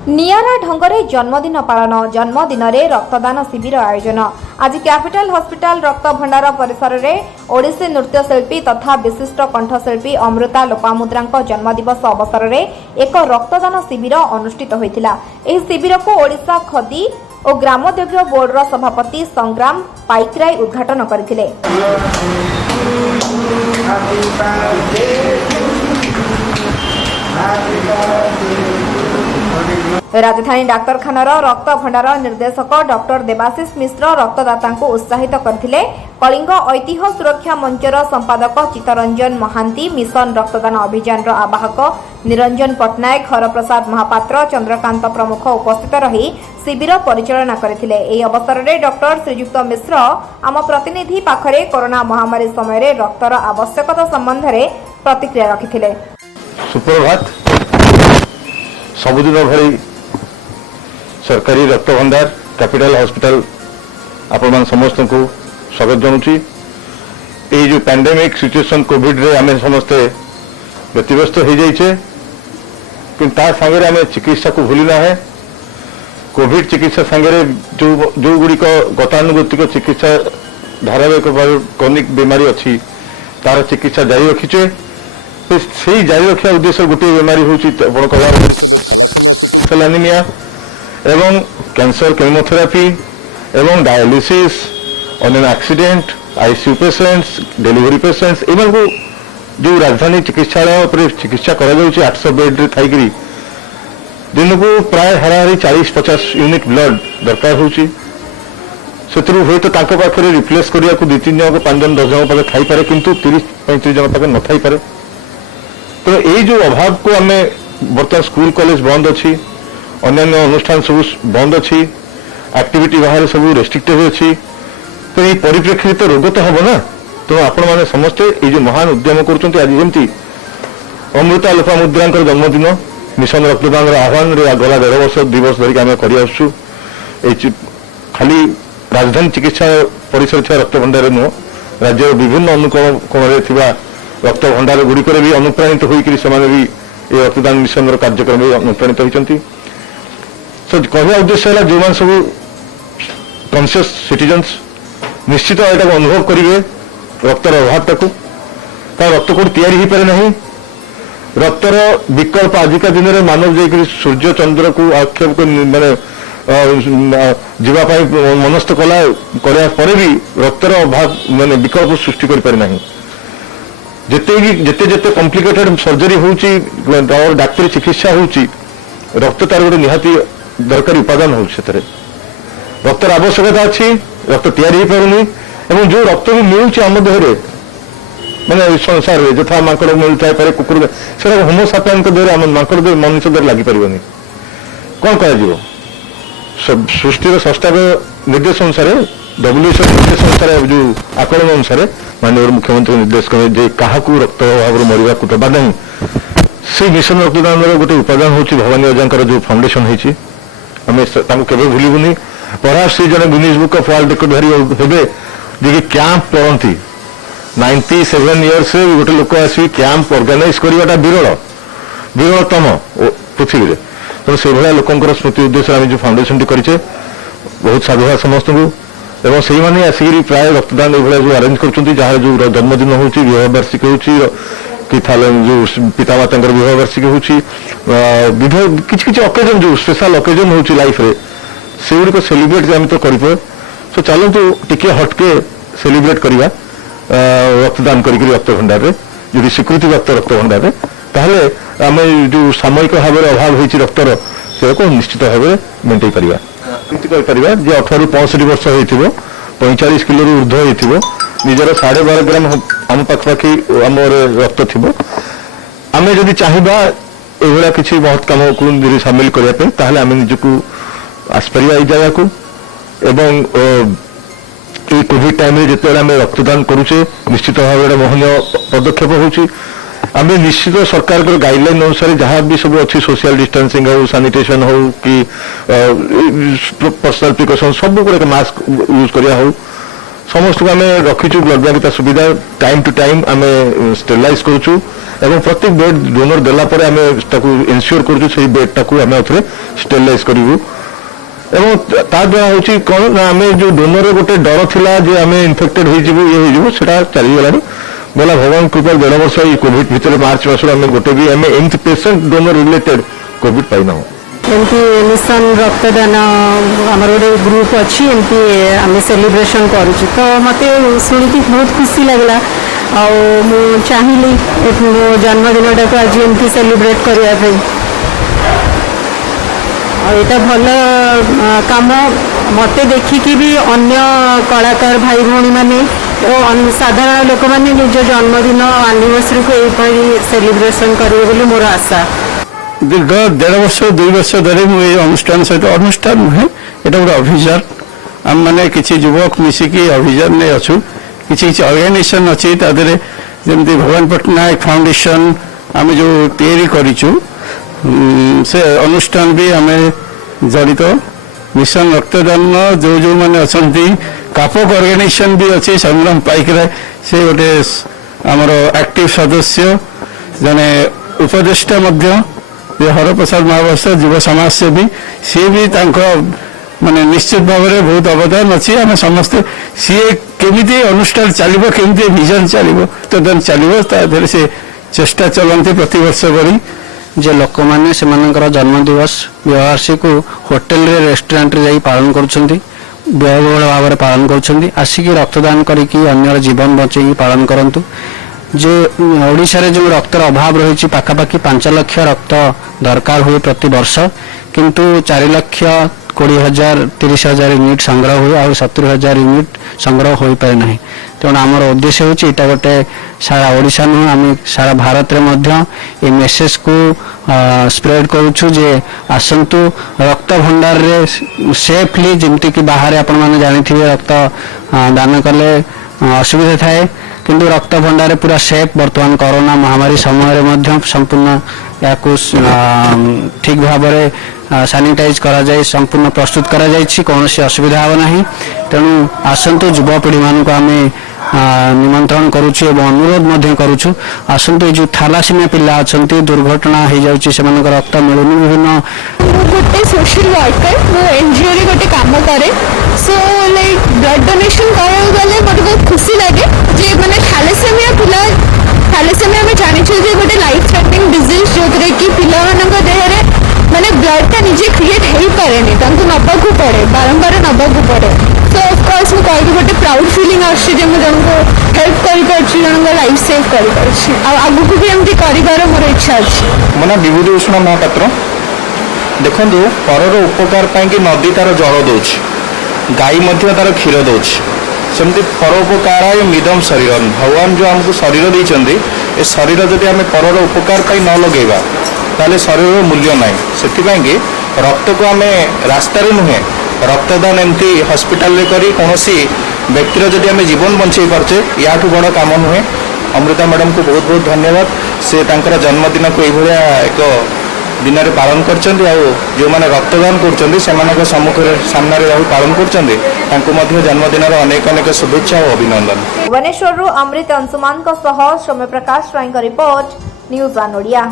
नियारा ढंगरे जन्मदिन पालन जन्मदिन रे रक्तदान शिविर आयोजन आज कैपिटल हॉस्पिटल रक्त भंडार परिसर में ओडिसी नृत्यशिल्पी तथा विशिष्ट कंठशिल्पी अमृता लोपामुद्रा जन्मदिवस अवसर में एक रक्तदान शिविर अनुष्ठित होता। यह शिविर को ओडिशा खदी और ग्रामोद्योग बोर्डर सभापति संग्राम पाइकराय उद्घाटन करथिले। राजधानी डाक्तरखानार रक्त भंडार निर्देशक डॉक्टर देवाशीष मिश्र रक्तदाता को उत्साहित करथिले। कलिंग ऐतिह्य सुरक्षा मंचर संपादक चित्तरंजन महांती, मिशन रक्तदान अभियान आवाहक निरंजन पट्टनायक, हरप्रसाद महापात्र, चंद्रकांत प्रमुख उपस्थित रही शिविर परिचालना करथिले। एही अवसर में डॉक्टर श्रीयुक्त मिश्र आम प्रतिनिधि पाखरे कोरोना महामारी समय रक्तर आवश्यकता संबंध में प्रतिक्रिया रखिथिले। सुप्रभात। सबुदिन भरी सरकारी रक्त भंडार कैपिटल हॉस्पिटल आपण समस्त को स्वागत जनाऊँगी। ये जो पैंडेमिक सिचुएशन कोविड रे आम समस्ते व्यतिव्यस्त हो जाइए, कि आम चिकित्सा को भूलना है। कोविड चिकित्सा सांगे जो गुड़िक गतानुगतिक चिकित्सा धारावाहिक क्रॉनिक बीमारी अच्छी तार चिकित्सा जारी रखीचे। से जारी रखा उद्देश्य गोटे बीमारी हूँ एनीमिया एवं कैंसर केमोथेरापी एवं डायलिसिस, अन्य accident, ICU patients, delivery patients एमन को जो राजधानी चिकित्सालय पर चिकित्सा करा 800 बेड थी दिन को प्राय हाराहारी 40-50 यूनिट ब्लड दरकार होची। हूँ तो पाखे रिप्लेस करने को 2-3 जन 5 जन 10 जन पाखे थी पारे, किंतु 30-35 जन पाखे न थी पारे। तो यही जो अभाव को आम बर्तमान स्कूल कॉलेज बंद अच्छी, अन्य अनुष्ठान सब बंद अच्छी, एक्टिविटी बाहर सब रेस्ट्रिक्टेड अच्छी। तो ये परिप्रेक्षी तो रोग तो हम ना। तो आपण मैंने समस्ते ये जो महान उद्यम कर आज जमी अमृता लोपामुद्रा जन्मदिन मिशन रक्तदान आह्वान गला 1.5 वर्ष 2 वर्ष धरिक आम कर खाली राजधानी चिकित्सा परिसर थी रक्त भंडार नुह, राज्य विभिन्न अनुकोण रक्त भंडार गुड़िक भी अनुप्राणित होकर भी ये रक्तदान मिशन कार्यक्रम अनुप्राणित होती। सो कहवा उद्देश्य है जो मैंने सब कॉन्शियस सिटीजन्स निश्चित यहाँ अनुभव करेंगे रक्तर अभावटा को। रक्त कोड तैयारी ही पारे नहीं। रक्तर विकल्प आजिका दिन में मानव जाकर सूर्य चंद्र को आक्षेप कर माने जीवाई मनस्थ कला पर भी रक्तर अभाव माने विकल्प सृष्टि कर पारे नहीं। जिते कॉम्प्लिकेटेड सर्जरी होची और डाक्तरी चिकित्सा होची, रक्त तार गोटे निहाती दरकारी उपादान हो। रक्तर आवश्यकता अच्छी, रक्त तैयारी हो पारुनी एवं जो रक्त भी मिलूँ आम देहरे माने संसार में जथा माकड़ मिलता पारे कुकुर से होमोसापियन देहरे आम माकड़ देह मनुष्य देह लगी पारनी। कौन कर सृष्टिर संस्था निर्देश अनुसार WHO निर्देश अनुसार जो आकलन अनुसार माननीय मुख्यमंत्री निर्देश करें क्या रक्त अभाव मरवा को दबा नहीं। से मिशन रक्तदान गोटे उपादान हूँ भवानी अजांकर जो फाउंडेशन होती आम केवे भूलुनि। परहाप्स से जन Guinness book of world record हे जे कैंप करती 97 इयर्स गोटे लोक आसी कैंप ऑर्गेनाइज करवाटा विरलतम पृथ्वी में। तो से भाया लोकंर स्मृति उद्देश्य आम जो फाउंडेशन टी करें बहुत साधुवाद समस्त को एवं से मैंने आसिक प्राय रक्तदान ये जो अरेंज कर जहाँ जो जन्मदिन हो विवाहवार्षिक हो जो पितामाता विवाहवार्षिक हो कि अकेजन जो स्पेशल अकेजन हो लाइफ रे से गुड़िक सेलिब्रेट आम तो कर। सो चलतु टिके हटके सेलिब्रेट करवा रक्तदान रक्त भंडार जो स्वीकृति प्राप्त रक्त भंडार ताहले आम जो सामयिक भाव में अभाव हो रक्तर से निश्चित भाव में मेन्टेन करवा जे 18 ରୁ 65 वर्ष हो 45 किलो ऊर्ध हो निजर 12.5 ग्राम आम पाखापाखि आम रक्त थी। आम जदि चाहिए ये किसी बहुत कम को सामिल करने आम निजक आसपर जगह को एवं ये कोविड टाइम जिते आम रक्तदान करुचे निश्चित भाव में मोहनीय पदक्षेप हो। आम निश्चित सरकार गाइडलाइन अनुसार जहाँ भी सब अच्छी सोशल डिस्टेंसिंग हो, सैनिटेशन हो कि पर्सनल प्रिकॉशन सब गुड़े मास्क यूज करा हो समस्त को आम रखीचु। ब्लड बैंक सुविधा टाइम टू टाइम आम स्टेरिलाइज करुचु এবং প্রত্যেক বেড ডোনর দেলা পরে আমি তাকে ইনস্योर করছু সেই বেডটাকে আমি আউথরে স্টেরিলাইজ করিবু এবং তা দ্বারা হচ্ছে কোন না আমি যে ডোনরে গোটে ডর ଥିଲା যে আমি ইনফেক্টেড হয়ে যাব ইয়ে হয়ে যাব সেটা চালি গলানি बोला भगवान कृपा 1.5 वर्ष ये कोविड भितर मार्च मास आम गोटे भी आम एमती पेसेंट डोनर रिलेटेड कोविड पाइना एमती मिशन रक्तदान आम गोटे ग्रुप अच्छी एमती आम सेलिब्रेशन करुँ तो मत शुणिकी बहुत खुशी लगला चाहिए मो जन्मदिन टाक आज एमती सेलिब्रेट करने यहाँ भल कम मत देखिकी भी अन्य कलाकार भाई भौणी मैंने साधारण लोक मैंने निज जन्मदिन एनिवर्सरी को यही सेलिब्रेशन करेंगे बोली मोर आशा दीर्घ 1.5 वर्ष 2 वर्ष धरी मुझे अनुष्ठान सहित अनुष्ठान नुहे यहाँ गोटे अभियान आम मैंने किसी युवक मिसिकी अभियान नहीं अच्छु किसी ऑर्गेनाइजेशन अच्छी तादे जमी भगवान पट्टनायक फाउंडेशन आम जो तैयारी करूँ से अनुष्ठान भी आम जड़ित मिशन रक्तदान जो जो मैंने अच्छा कापक ऑर्गेनाइजेशन भी अच्छी संग्राम पाइकरा से गोटे आमर एक्टिव सदस्य जने उपदेष्टा हरप्रसाद महाभाष्य युव समाज से भी सी भी माने निश्चित भाव में बहुत अवदान अच्छी आम समस्ते सी केमी अनुष्ठान चलो केमी विजन चलो रक्तदान चलो से चेष्टा चलती प्रतिवर्ष करी जे लोक मैंने से जन्म दिवस व्यवहारिक होटेल रेस्टोरेंट रे पालन करुछंती व्ययबहुल भाव में पालन करुछंती आसिकी रक्तदान करके अन्यर जीवन बचे पालन करंतु जे ओडिशा रे जो रक्तर अभाव रही पाखापाखि 5 लाख रक्त दरकार हुए प्रति वर्ष किंतु 4 लाख 20,000 30,000 यूनिट संग्रह हुए और 70,000 यूनिट संग्रह हो पाए ना तेणु आमर उद्देश्य हूँ यहाँ गोटे सारा ओडिशा नुह आम सारा भारत में ये मेसेज को स्प्रेड करुछु जे आसंतु रक्त भंडार रे सेफली जमती कि बाहर आपण मैंने जानी रक्त दान कले असुविधा थाए किंतु रक्त भंडार पूरा सेफ बर्तमान कोरोना महामारी समय संपूर्ण या ठीक भाव में सानिटाइज करा जाए संपूर्ण प्रस्तुत करा जाइछि कौन असुविधा हो ना तेणु आसंतु युवपीढ़ी मानक आम निमंत्रण करुछु एवं अनुरोध करुछु आसंतु जो थैलासीमिया पिला अच्छा दुर्घटना हो जाउछि सेमानक रक्त मिलुनि विभिन्न गोटे सोशल वर्कर मो एनजीओ रे गोटे काम करे सो लाइक ब्लड डोनेशन करल गले मते बहुत खुशी लागे जे माने थैलासीमिया पिला थैलासीमिया में जानि छी जे गोटे लाइफ थ्रेटनिंग डिजीज जोतरे कि पिला मानक देह रे माने ब्लड टा निजे क्रिएट हेई पारेनी तांको नबाकू पड़े बारंबार नबाकू पड़े सो ऑफ कोर्स मो कहि गोटे प्राउड फीलिंग आछि जे मो जनको हेल्प करि परछि जनका लाइफ सेव करि परछि आ आगु को भी एमती करिवार मोर इच्छा अछि मना विभूतिभूषण महापात्र देखु परर उपकार कि नदी तार जल दौर गाई तार क्षीर दौर सेमती परोपकाराय मिदम शरीर भगवान जो आमको शरीर देते ए शरीर जदि आम परर उपकार न लगेगा ताले शरीर मूल्य ना से रक्त को आम रास्ता नुहे रक्तदान एमती हॉस्पिटल रे करी कौन व्यक्तिर जदि आम जीवन बंचे पार्चे या बड़ काम नुहे अमृता मैडम को बहुत बहुत धन्यवाद से तांकर जन्मदिन को यह एक दिन में पालन कर जो मैंने रक्तदान कर सम्मुख सामने रही पालन कर जन्मदिन अनेक अनेक शुभेच्छा और अभिनंदन। भुवनेश्वर अमृत अंशुमान सौम्य प्रकाश राय रिपोर्ट न्यूज 1 ओडिया।